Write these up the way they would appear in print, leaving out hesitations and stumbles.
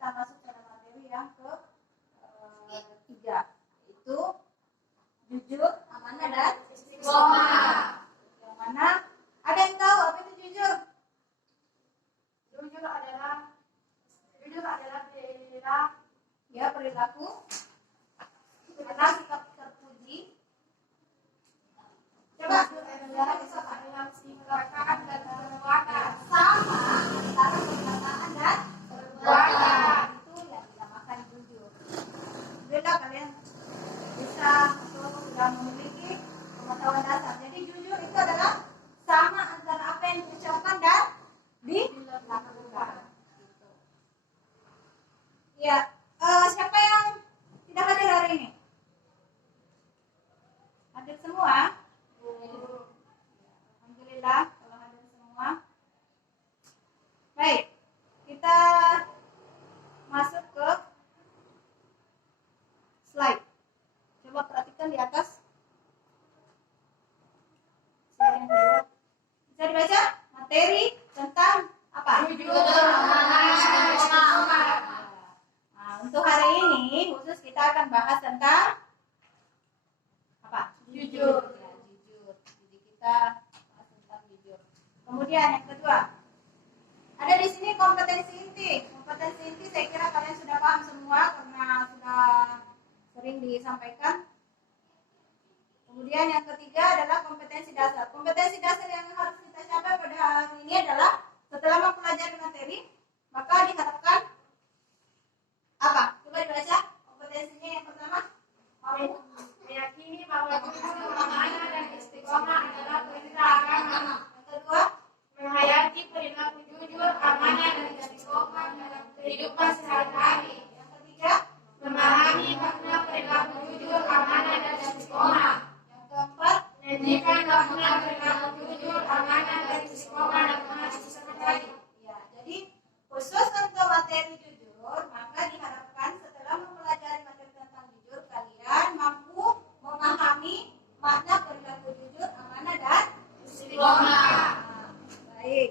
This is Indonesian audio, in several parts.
kita masuk pada materi yang ketiga, yaitu jujur, amanah, dan istiqomah. Yang mana ada yang tahu apa itu jujur? Jujur adalah perilaku karena sikap terpuji. Coba adalah perkataan dan perbuatan sama antara perkataan dan perbuatan itu yang dinamakan jujur. Beda kalian bisa atau sudah memiliki pengetahuan dasar. Jadi jujur itu adalah sama antara apa yang diucapkan dan dilakukan. Ya, siapa yang tidak hadir hari ini? Hadir semua? Alhamdulillah kalau hadir semua. Baik, kita masuk ke slide. Coba perhatikan di atas. Slide yang kedua. Bisa dibaca? Materi tentang apa? Jujur, amanah, dan istiqomah. Untuk hari ini khusus kita akan bahas tentang apa? Jujur. Ya, jujur. Jadi kita bahas tentang jujur. Kemudian yang kedua, ada di sini kompetensi inti. Kompetensi inti saya kira kalian sudah paham semua karena sudah sering disampaikan. Kemudian yang ketiga adalah kompetensi dasar. Kompetensi dasar yang harus kita capai pada hari ini adalah setelah mempelajari materi, maka diharapkan apa? Coba dibaca kompetensinya yang pertama. Meyakini bahwa jujur, amanah, dan istiqomah adalah perintah agama. Yang kedua, menghayati perilaku jujur, amanah, dan istiqomah dalam kehidupan sehari-hari. Yang ketiga, memahami makna perilaku jujur, amanah, dan istiqomah. Yang keempat, menyajikan makna perilaku jujur, amanah, dan istiqomah dalam sehari-hari. Ya, jadi khusus untuk materi jujur, maka diharapkan setelah mempelajari materi tentang jujur, kalian mampu memahami makna perilaku jujur, amanah, dan istiqomah. Baik.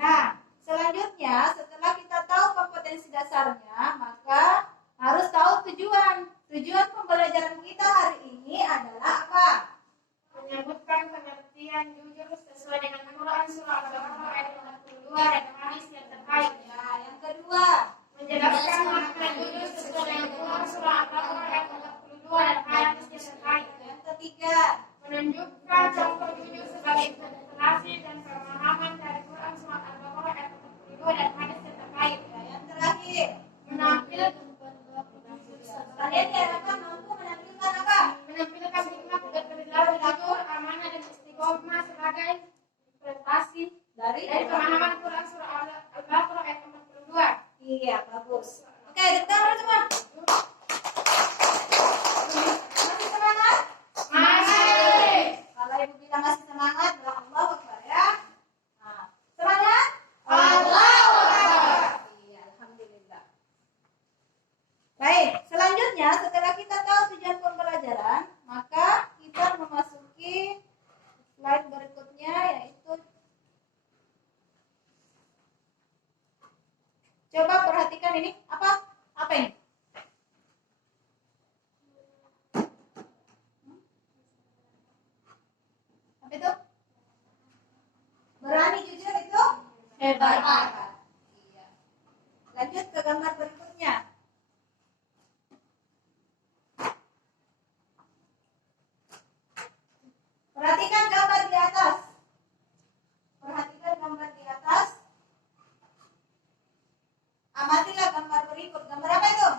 Nah, selanjutnya setelah kita tahu kompetensi dasarnya, maka harus tahu tujuan. Tujuan pembelajaran kita hari ini adalah apa? Menyebutkan pengertian jujur sesuai dengan Al-Quran surah Al-Baqarah ayat 42 dan hadis yang terkait. Ya, yang kedua, menjelaskan makna jujur sesuai dengan Al-Quran surah Al-Baqarah ayat 42 dan hadis yang terkait. Yang ketiga, menunjukkan contoh jujur sebagai interpretasi dan pemahaman dari Quran surah Al-Baqarah ayat 42 dan hadis yang terkait. Ya, yang terakhir, menampilkan kalian diharapkan mampu menampilkan apa? Menampilkan hikmah dan perilaku jujur, amanah, dan istiqomah sebagai interpretasi dari pemahaman Quran surah Al-Baqarah ayat 42. Iya, bagus. Oke, dengar semua. Masih semangat? Masih. Kalau ibu bilang masih semangat, bilang Allahu Akbar ya. Nah, semangat? Allahu Akbar. Iya, alhamdulillah. Baik, selanjutnya setelah kita tahu tujuan pembelajaran, maka kita memasuki slide berikutnya, yaitu coba perhatikan ini apa ini? Apa itu? Berani jujur itu hebat. Iya. Lanjut ke gambar berikutnya. Perhatikan gambar di atas. Perhatikan gambar di atas. Amatilah gambar berikut. Gambar apa itu?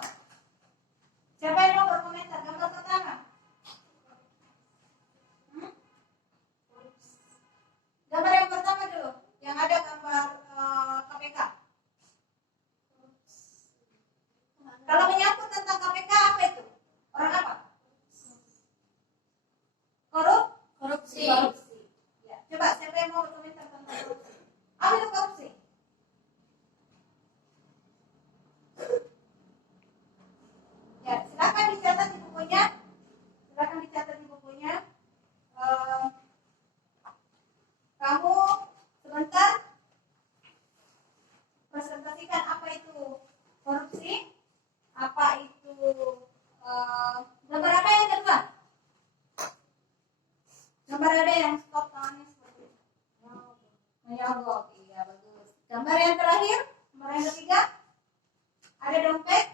Ada dompet,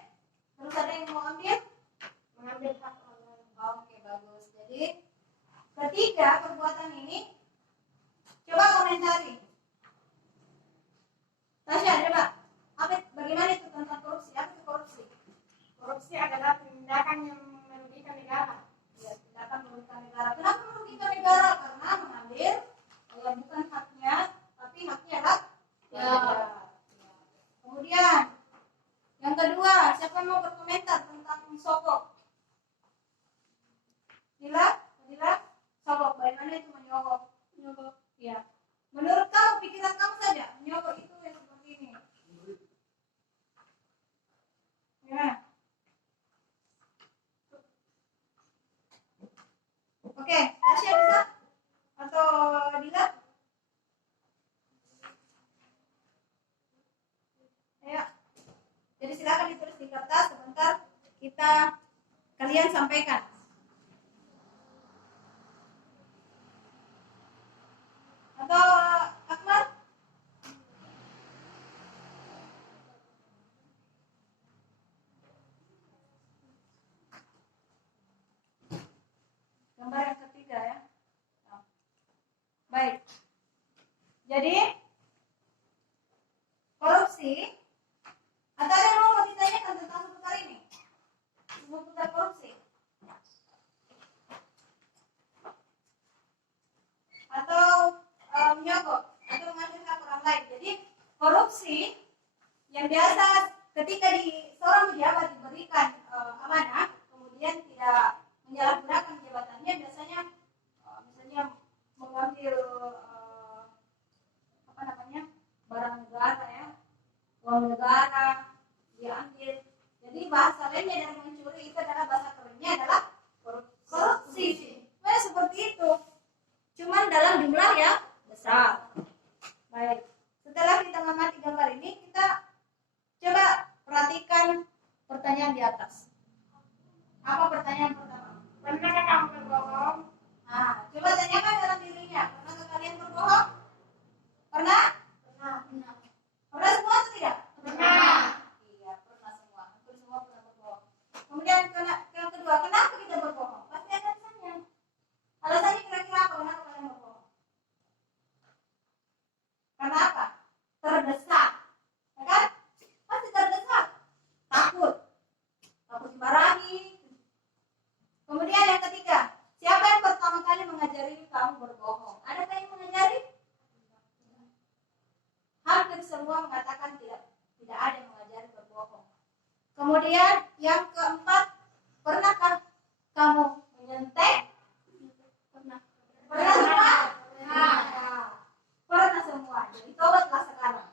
terus ada yang mau ambil? Mengambil hak orang lain. Oke, bagus. Jadi ketiga perbuatan ini coba komentari. Tasya, coba. Bagaimana itu tentang korupsi? Apa itu korupsi? Korupsi adalah tindakan yang merugikan negara. Ya, tindakan merugikan negara. Kenapa merugikan negara? Karena mengambil bukan haknya, tapi haknya rakyat. Ya. Kemudian yang kedua, siapa yang mau berkomentar tentang sogok? Dila, sogok. Bagaimana itu menyogok? Menyogok. Ya. Menurut kamu, pikiran kamu saja, menyogok itu yang seperti ini. Gimana? Oke, Tasya bisa? Atau Dila? Ayo. Jadi silakan ditulis di kertas, sebentar kalian sampaikan. Atau Akmal? Gambar yang ketiga ya. Baik. Jadi korupsi. Atau ada yang mau ditanyakan tentang seputar ini? Seputar korupsi. Atau menyogok atau mengambil hak orang lain. Jadi korupsi yang biasa ketika seorang pejabat diberikan amanah, kemudian tidak menyalahgunakan jabatannya, biasanya misalnya mengambil barang negara ya, uang negara diambil. Jadi bahasa lainnya dari mencuri itu adalah bahasa kerennya adalah korupsi. Nah, seperti itu. Cuman dalam jumlah yang besar. Baik. Setelah kita mengamati gambar ini, kita coba perhatikan pertanyaan di atas. Apa pertanyaan pertama? Pernahkah kamu berbohong? Nah, coba tanyakan dalam dirinya. Pernahkah kalian berbohong? Pernah? Pernah. Pernah semua atau tidak? Pernah. Iya, pernah semua. Hampir semua pernah berbohong. Kemudian yang kedua, kenapa kita berbohong? Pasti ada alasannya. Alasannya kira-kira apa? Kenapa kalian berbohong? Karena apa? Terdesak. Ya kan? Pasti terdesak. Takut dimarahi. Kemudian yang ketiga, siapa yang pertama kali mengajari kamu berbohong? Adakah yang mengajari? Hampir semua mengatakan tidak ada yang mengajari berbohong. Kemudian yang keempat, pernahkah kamu menyentek? Pernah semua? Pernah semua. Jadi tobatlah sekarang.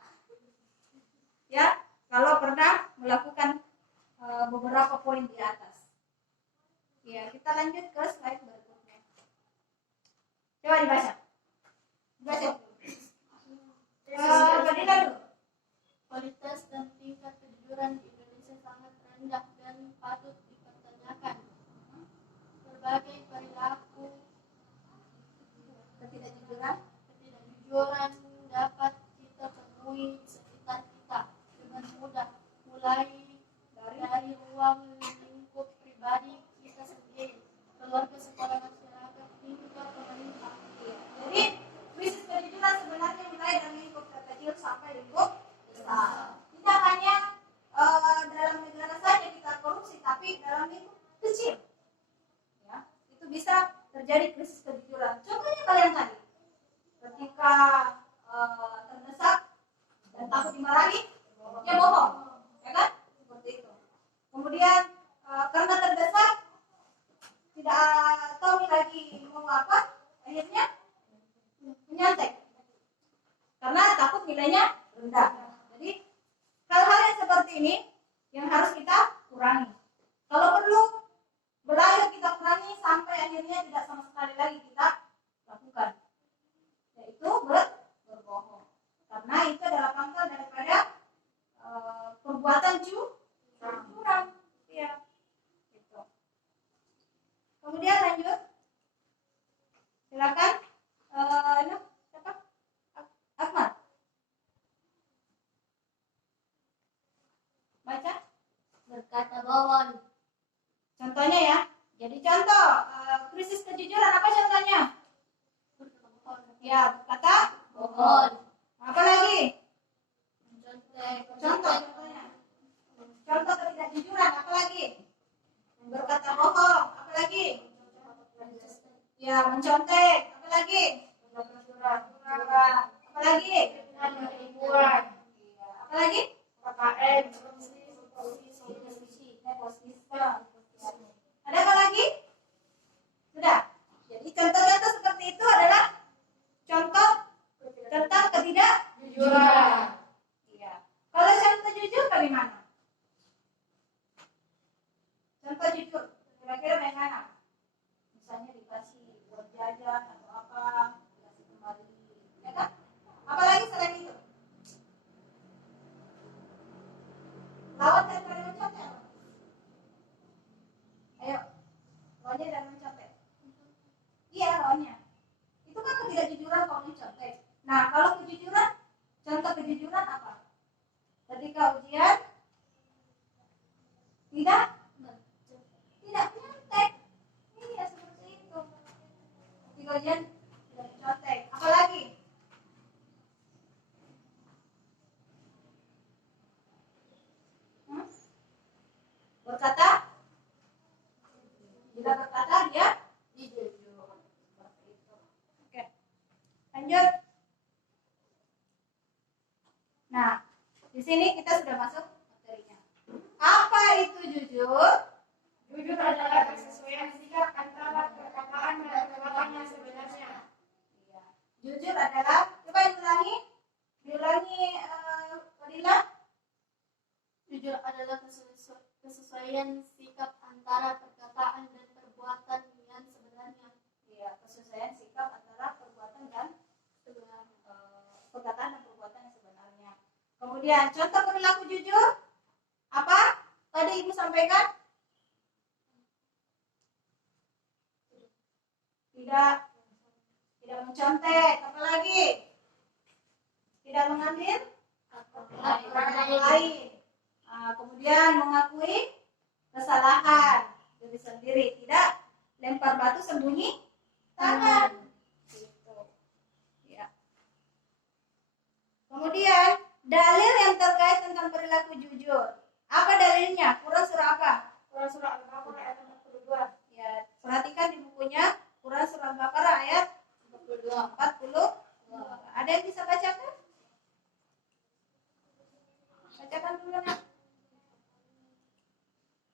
Ya, kalau pernah melakukan beberapa poin di atas. Ya, kita lanjut ke slide berikutnya. Coba dibaca. Badila dulu. Kualitas dan tingkat kejujuran di Indonesia sangat rendah dan patut dipertanyakan. Berbagai perilaku ketidakjujuran dapat kita temui di sekitar kita dengan mudah, mulai dari ruang lingkup pribadi kita sendiri, keluarga, sekolah, masyarakat, hingga pemerintah. Jadi krisis kejujuran sebenarnya mulai dari lingkup terkecil sampai lingkup besar. Tidak hanya dalam negara saja kita korupsi, tapi dalam lingkup kecil. Ya, itu bisa terjadi krisis kejujuran. Contohnya kalian tadi, ketika terdesak dan takut dimarahi, dia bohong, ya kan? Seperti itu. Kemudian karena terdesak, tidak tahu lagi mau apa, akhirnya menyantai karena takut nilainya rendah. Jadi hal-hal yang seperti ini yang harus kita kurangi. Kalau perlu berakhir kita kurangi sampai akhirnya tidak sama sekali lagi bohong. Contohnya ya. Jadi contoh krisis kejujuran apa contohnya? Ya, berkata Bohong. apa lagi? Mencontek. Contohnya. Contoh ketidakjujuran apa lagi? Berkata bohong, apa lagi? Ya, mencontek, apa lagi? Apa lagi? Penipuan, Iya, apa lagi? KKN, Ada apa lagi? Sudah. Jadi contoh-contoh seperti itu adalah contoh tentang ketidakjujuran. Iya. Kalau contoh jujur bagaimana? Contoh jujur, kira-kira bagaimana? Misalnya dikasih buat jajan atau apa, dikasih kembali, ya kan? Apalagi selain itu? Lawan daripada mencontek. Ayo, lawannya dan mencontek. Iya, lawannya. Itu kan ketidakjujuran kalau mencontek. Nah, kalau kejujuran, contoh kejujuran apa? Ketika ujian tidak mencontek. Iya, seperti itu. Ketika ujian tidak mencontek. Apalagi? Berkata, bila berkata dia jujur. Seperti itu. Oke. Lanjut. Nah, di sini kita sudah masuk materinya. Apa itu jujur? jujur adalah kesesuaian sikap antara perkataan dan perbuatan yang sebenarnya. Iya. Jujur adalah, coba diulangi, Fadila. Jujur adalah kesesuaian sikap antara perkataan dan perbuatan yang sebenarnya. Iya, kesesuaian sikap antara perbuatan dan perkataan dan perbuatan yang sebenarnya. Kemudian contoh perilaku jujur apa? Tadi Ibu sampaikan? Tidak mencontek, apalagi? Tidak mengambil orang lain. Kemudian mengakui kesalahan diri sendiri, tidak lempar batu sembunyi tangan. Gitu. Ya. Kemudian dalil yang terkait tentang perilaku jujur. Apa dalilnya? Quran surah apa? Quran surah Al-Baqarah ayat 42. Ya, perhatikan di bukunya Quran surah Al-Baqarah ayat 42. Ada yang bisa bacakan? Bacakan dulu nak.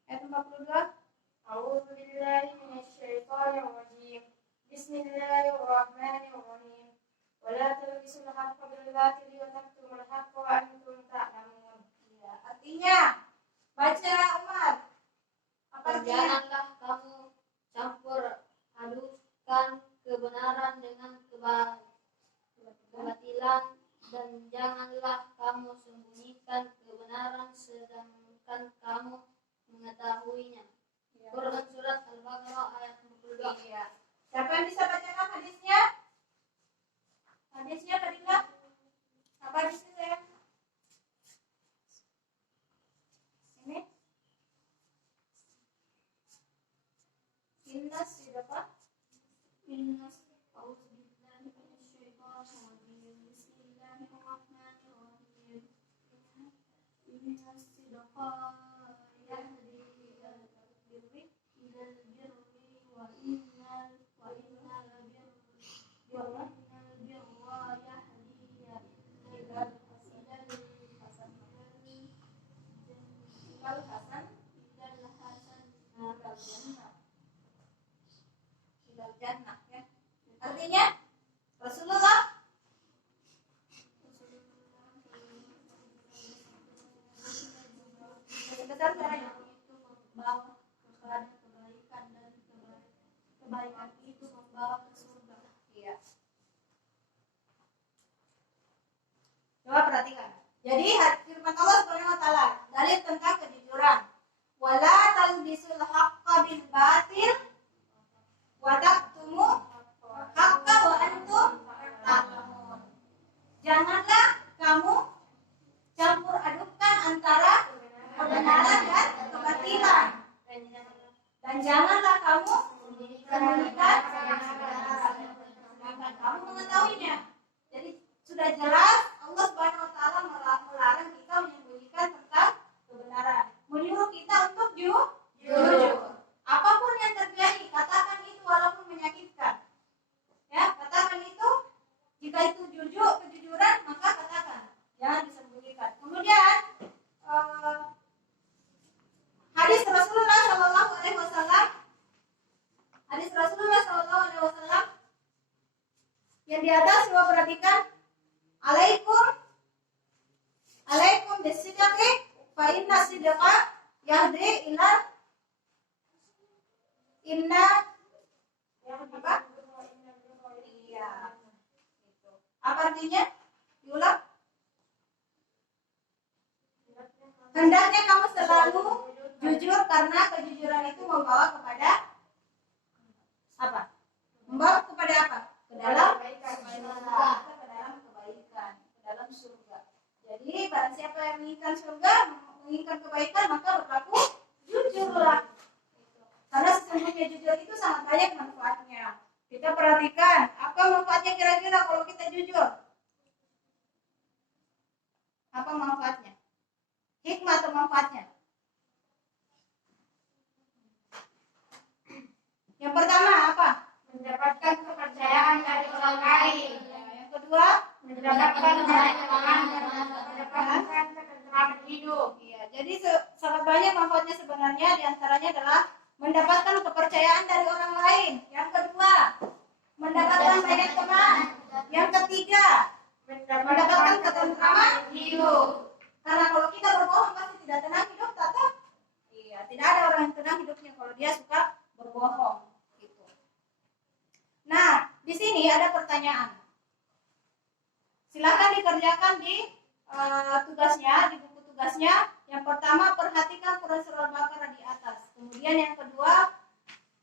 Ayat 42. A'udzu billahi minasyaitonir rajim. Bismillahirrahmanirrahim. Wa la talbisul haqqa bil batili wa taktumul haqqa wa antum ta'lamun. Ya, artinya baca Umar. Apa artinya? Janganlah kamu campur adukan kebenaran dengan kebatilan, dan janganlah kamu sembunyikan kebenaran sedangkan kamu mengetahuinya. Ya. Quran surat Al-Baqarah ayat 42. Iya. Siapa yang bisa bacakan hadisnya? Hadisnya Fadila? Apa hadisnya sayang? Ini? Inna sidqa. A'udzubillahi minasyaitonirrajim. Bismillahirrahmanirrahim. Innas sidqa yahdi ilal birri wa innal birra yahdi ilal Ilal jannah ya. Artinya Rasulullah besar caranya itu membawa kepada kebaikan, dan kebaikan itu membawa ke surga. Iya. Coba perhatikan. Jadi firman Allah Subhanahu wa taala dalil tentang kejujuran. Wala talbisul haqqa bil batil wa taktumu haqqa wa antum ta'lamun. Janganlah kamu campur adukkan antara kebenaran dan kebatilan. keterampilan. Dan janganlah kamu sembunyikan sedangkan kamu mengetahuinya. Jadi sudah jelas Allah Subhanahu wa taala melarang kita menyembunyikan tentang kebenaran. Menyuruh kita untuk jujur. Apapun yang terjadi, katakan itu walaupun menyakitkan. Ya, katakan itu. Jika itu kejujuran, maka katakan. Jangan disembunyikan. Kemudian hadis Rasulullah Shallallahu Alaihi Wasallam. Hadis Rasulullah Shallallahu Alaihi Wasallam yang di atas, coba perhatikan. Alaikum bisidqi fa inna sidqa yahdi ila inna apa? Iya. Gitu. Apa artinya? Diulang. Hendaknya kamu selalu jujur karena kejujuran itu membawa kepada apa? Membawa kepada apa? Ke dalam surga, ke dalam kebaikan, ke dalam surga. Jadi barang siapa yang menginginkan surga, menginginkan kebaikan, maka berlaku jujurlah. Karena sesungguhnya jujur itu sangat banyak manfaatnya. Kita perhatikan, apa manfaatnya kira-kira kalau kita jujur? Apa manfaatnya? Hikmah atau manfaatnya? Yang pertama apa? Mendapatkan kepercayaan dari orang lain. Yang kedua, Mendapatkan ketenangan dan mendapatkan ketentraman hidup. iya, jadi sangat banyak manfaatnya sebenarnya. Di antaranya adalah mendapatkan kepercayaan dari orang lain. Yang kedua, mendapatkan banyak teman. Yang ketiga, mendapatkan ketentraman hidup. Karena kalau kita berbohong pasti tidak tenang hidup, tetap. Iya, tidak ada orang yang tenang hidupnya kalau dia suka berbohong. Gitu. Nah, di sini ada pertanyaan. Silakan dikerjakan di tugasnya, di buku tugasnya. Yang pertama, perhatikan Quran Surah Al-Baqarah di atas. Kemudian yang kedua,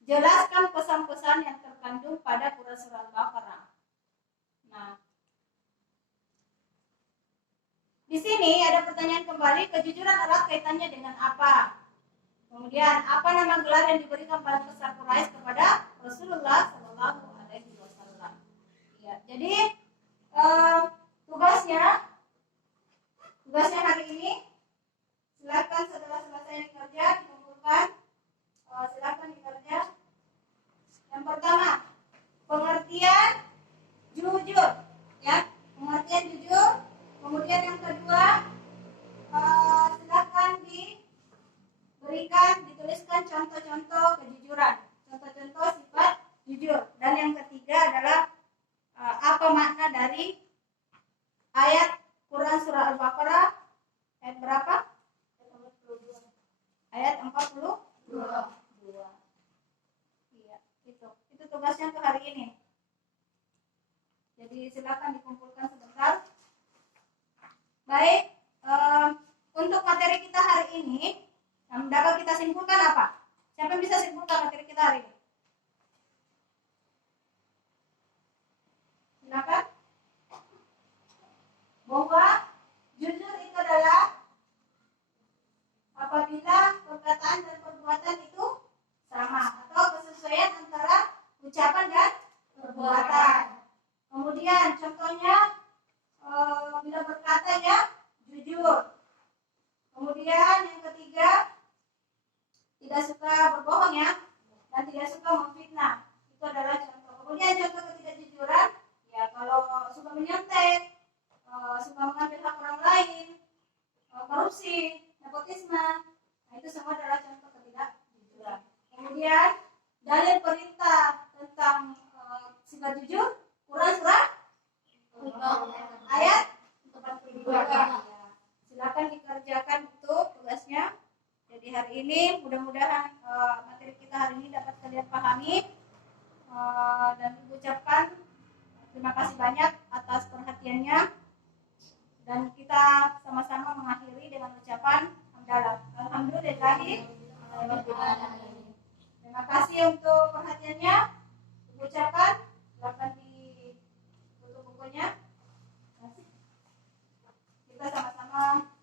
jelaskan pesan-pesan yang terkandung pada Quran Surah Al-Baqarah. Nah, di sini ada pertanyaan kembali, kejujuran erat kaitannya dengan apa? Kemudian, apa nama gelar yang diberikan pada pesan Quraisy kepada Rasulullah Shallallahu Alaihi Wasallam? Ya, jadi tugasnya hari ini, silakan setelah selesai dikerja dikumpulkan, silakan dikerja. Yang pertama, pengertian jujur, ya, pengertian jujur. Kemudian yang kedua, silakan dituliskan contoh-contoh kejujuran, contoh-contoh sifat jujur. Dan yang ketiga adalah apa makna dari ayat Quran Surah Al-Baqarah ayat berapa? Ayat 42. Iya, itu tugasnya untuk hari ini. Jadi silakan dikumpulkan sebentar. Baik, untuk materi kita hari ini yang dapat kita simpulkan apa? Siapa yang bisa simpulkan materi kita hari ini? Silakan. Bahwa jujur itu adalah apabila perkataan dan perbuatan itu sama atau kesesuaian antara ucapan dan perbuatan. Kemudian contohnya bila berkata ya jujur. Kemudian yang ketiga, tidak suka berbohong ya, dan tidak suka memfitnah. Itu adalah contoh. Kemudian contoh ketidakjujuran, ya kalau suka menyontek, suka mengambil hak orang lain, korupsi, nepotisme, nah itu semua adalah contoh ketidakjujuran. Kemudian dalil perintah tentang sifat jujur, Quran surah ayat 42. Silakan dikerjakan itu tugasnya. Jadi hari ini mudah-mudahan materi kita hari ini dapat kalian pahami, dan ucapkan terima kasih banyak atas perhatiannya. Dan kita sama-sama mengakhiri dengan ucapan hamdalah. Alhamdulillahi. Terima kasih untuk perhatiannya. Ucapkan, silakan ditutup bukunya. Kita sama-sama